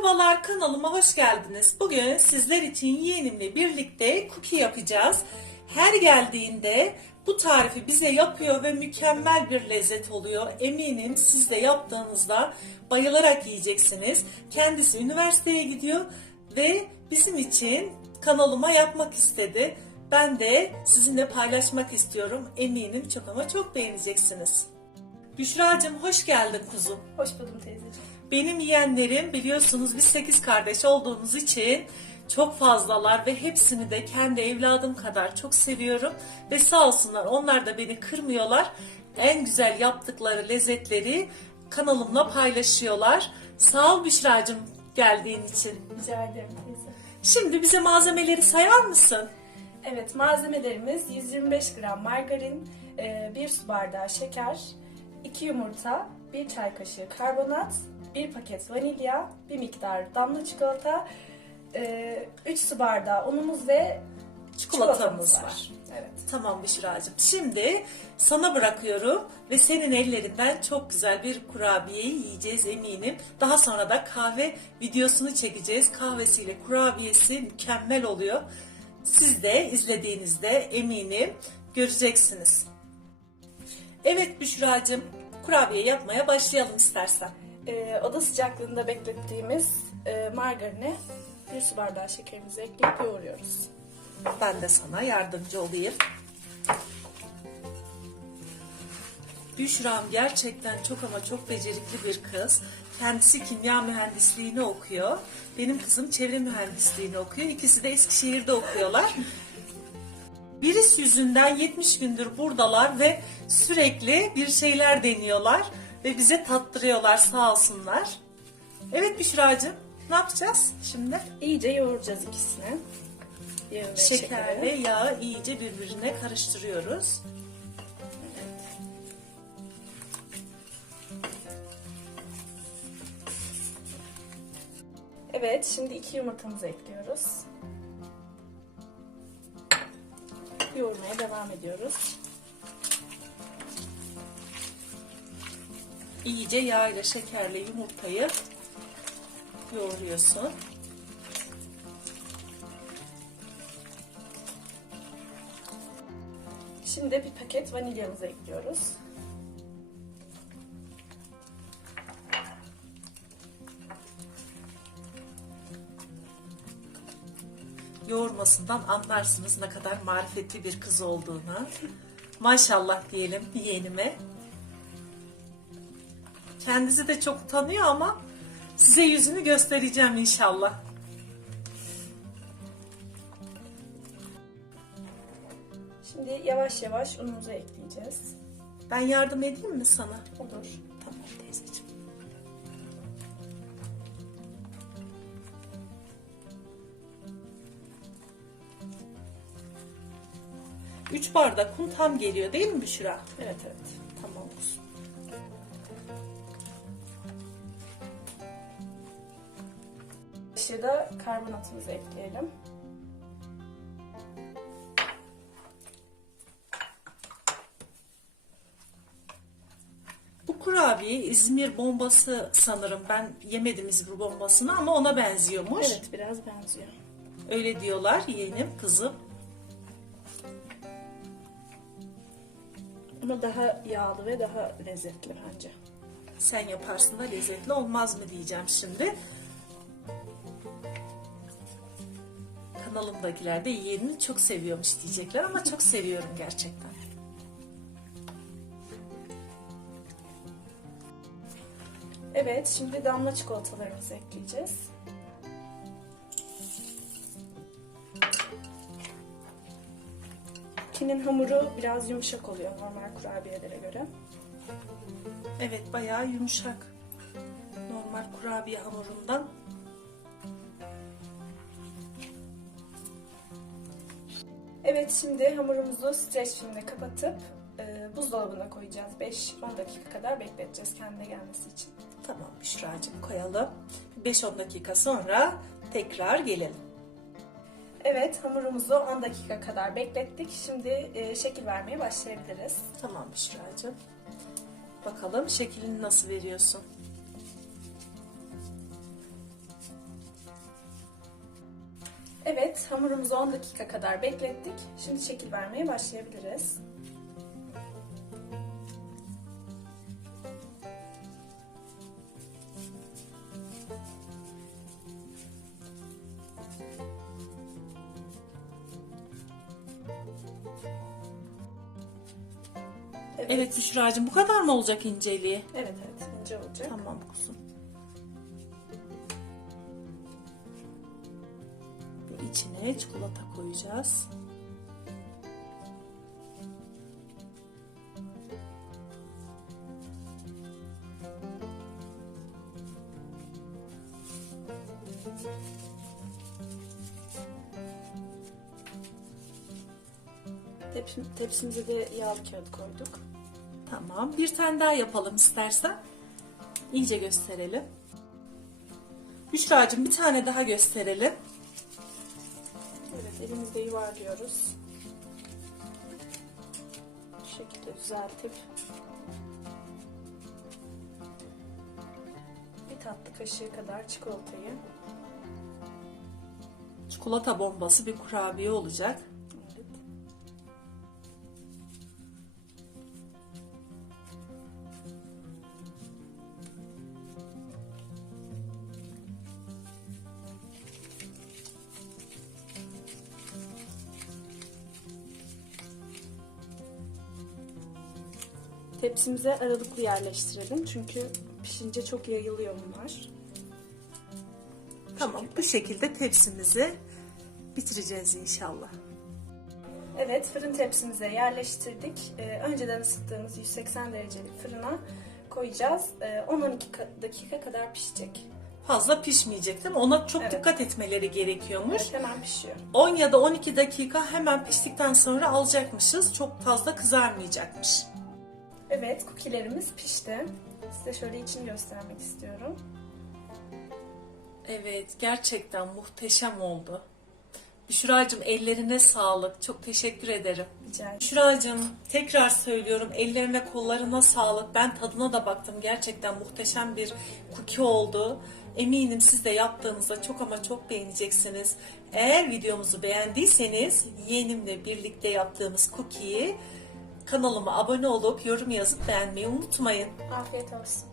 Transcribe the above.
Merhabalar kanalıma hoş geldiniz. Bugün sizler için yeğenimle birlikte cookie yapacağız. Her geldiğinde bu tarifi bize yapıyor ve mükemmel bir lezzet oluyor. Eminim siz de yaptığınızda bayılarak yiyeceksiniz. Kendisi üniversiteye gidiyor ve bizim için kanalıma yapmak istedi. Ben de sizinle paylaşmak istiyorum. Eminim çok ama çok beğeneceksiniz. Büşra'cığım hoş geldin kuzum. Hoş buldum teyzeciğim. Benim yeğenlerim biliyorsunuz biz 8 kardeş olduğumuz için çok fazlalar ve hepsini de kendi evladım kadar çok seviyorum. Ve sağ olsunlar onlar da beni kırmıyorlar. En güzel yaptıkları lezzetleri kanalımla paylaşıyorlar. Sağ ol Büşra'cığım geldiğin için. Rica ederim teyze. Şimdi bize malzemeleri sayar mısın? Evet malzemelerimiz 125 gram margarin, 1 su bardağı şeker, 2 yumurta, 1 çay kaşığı karbonat, 1 paket vanilya, 1 miktar damla çikolata, 3 su bardağı unumuz ve Çikolatamız var. Evet. Tamam Büşra'cığım. Şimdi sana bırakıyorum ve senin ellerinden çok güzel bir kurabiyeyi yiyeceğiz eminim. Daha sonra da kahve videosunu çekeceğiz. Kahvesiyle kurabiyesi mükemmel oluyor. Siz de izlediğinizde eminim göreceksiniz. Evet Büşra'cığım kurabiye yapmaya başlayalım istersen. Ee, oda sıcaklığında beklettiğimiz e, margarine 1 su bardağı şekerimizi ekleyip yoğuruyoruz. Ben de sana yardımcı olayım. Büşra'm gerçekten çok ama çok becerikli bir kız. Kendisi kimya mühendisliğini okuyor. Benim kızım çevre mühendisliğini okuyor. İkisi de Eskişehir'de okuyorlar. Virüs yüzünden 70 gündür buradalar ve sürekli bir şeyler deniyorlar ve bize tattırıyorlar sağ olsunlar. Evet Büşra'cığım ne yapacağız şimdi? İyice yoğuracağız ikisini. Yağı ve Şekerle şekeri. yağı iyice birbirine karıştırıyoruz. Evet, şimdi iki yumurtamızı ekliyoruz. Yoğurmaya devam ediyoruz. İyice yağ ile şekerle yumurtayı yoğuruyorsun. Şimdi bir paket vanilyamızı ekliyoruz. Yoğurmasından anlarsınız ne kadar marifetli bir kız olduğunu. Maşallah diyelim yeğenime. Kendisi de çok tanıyor ama size yüzünü göstereceğim inşallah. Şimdi yavaş yavaş unumuzu ekleyeceğiz. Ben yardım edeyim mi sana? Olur. Tamam teyzeciğim. Üç bardak un tam geliyor değil mi Büşra? Evet evet. Tamam olsun. Şurada karbonatımızı ekleyelim. Bu kurabiye İzmir bombası sanırım. Ben yemedim İzmir bombasını ama ona benziyormuş. Evet biraz benziyor. Öyle diyorlar yeğenim, kızım. Ama daha yağlı ve daha lezzetli bence. Sen yaparsın da lezzetli olmaz mı diyeceğim şimdi. Kanalımdakiler de yeğenini çok seviyormuş diyecekler ama çok seviyorum gerçekten. Evet şimdi damla çikolatalarımızı ekleyeceğiz. Kinin hamuru biraz yumuşak oluyor normal kurabiyelere göre. Evet bayağı yumuşak. Normal kurabiye hamurundan. Evet şimdi hamurumuzu streç filmle kapatıp e, buzdolabına koyacağız. 5-10 dakika kadar bekleteceğiz kendine gelmesi için. Tamam Büşra'cığım koyalım. 5-10 dakika sonra tekrar gelelim. Evet, hamurumuzu 10 dakika kadar beklettik. Şimdi e, şekil vermeye başlayabiliriz. Tamam Büşra'cığım. Bakalım şeklini nasıl veriyorsun? Evet, hamurumuzu 10 dakika kadar beklettik. Şimdi şekil vermeye başlayabiliriz. Evet, Evet Büşra'cığım bu kadar mı olacak inceliği? evet, evet, ince olacak. Tamam kuzum. Ve içine çikolata koyacağız. Tepsi, tepsimize de yağlı kağıt koyduk. Tamam. Bir tane daha yapalım istersen. İyice gösterelim. Büşra'cığım bir tane daha gösterelim. Evet, elimizde yuvarlıyoruz. Bu şekilde düzeltip bir tatlı kaşığı kadar çikolatayı Çikolata bombası bir kurabiye olacak. Tepsimize aralıklı yerleştirelim çünkü pişince çok yayılıyor bunlar. Tamam. Bu şekilde tepsimizi bitireceğiz inşallah. Evet, fırın tepsimize yerleştirdik. Ee, önceden ısıttığımız 180 derecelik fırına koyacağız. Ee, 10-12 ka- dakika kadar pişecek. Fazla pişmeyecek değil mi? Ona çok Evet. dikkat etmeleri gerekiyormuş. Evet, hemen pişiyor. 10 ya da 12 dakika hemen piştikten sonra alacakmışız. Çok fazla kızarmayacakmış. Evet, kukilerimiz pişti. Size şöyle içini göstermek istiyorum. Evet, gerçekten muhteşem oldu. Büşra'cığım ellerine sağlık. Çok teşekkür ederim. Rica ederim. Büşra'cığım tekrar söylüyorum ellerine kollarına sağlık. Ben tadına da baktım. Gerçekten muhteşem bir cookie oldu. Eminim siz de yaptığınızda çok ama çok beğeneceksiniz. Eğer videomuzu beğendiyseniz yeğenimle birlikte yaptığımız cookie'yi kanalıma abone olup yorum yazıp beğenmeyi unutmayın. Afiyet olsun.